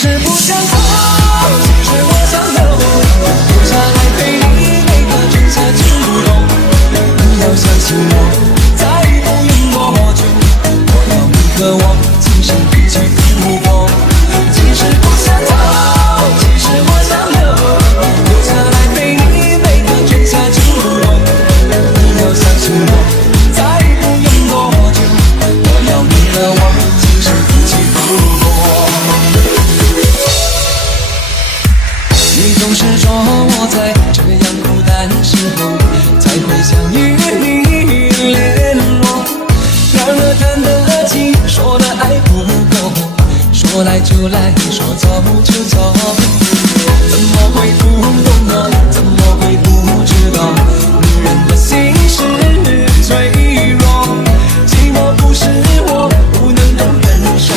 实不想走，其实我想留，留下来陪你每个春夏秋冬。你要相信我，再不用多久，我要你和我今生一起度过。其实不想走，其实我想留，留下来陪你每个春夏秋冬。你要相信我，再不用多久，我要你和我今生一起度过。你总是说我在这样孤单时候才会想与你联络，然而谈得起，说的爱不够，说来就来，说走就走。怎么会不懂呢？怎么会不知道？女人的心是脆弱，寂寞不是我不能够忍受，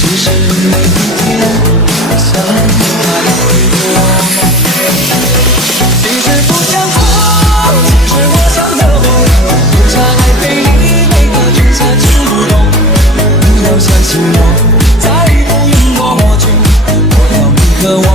只是每一天想你太多。其实不想走，其实我想留，留下来陪你每个春夏秋冬。你要相信我，再不用多久，我要你和我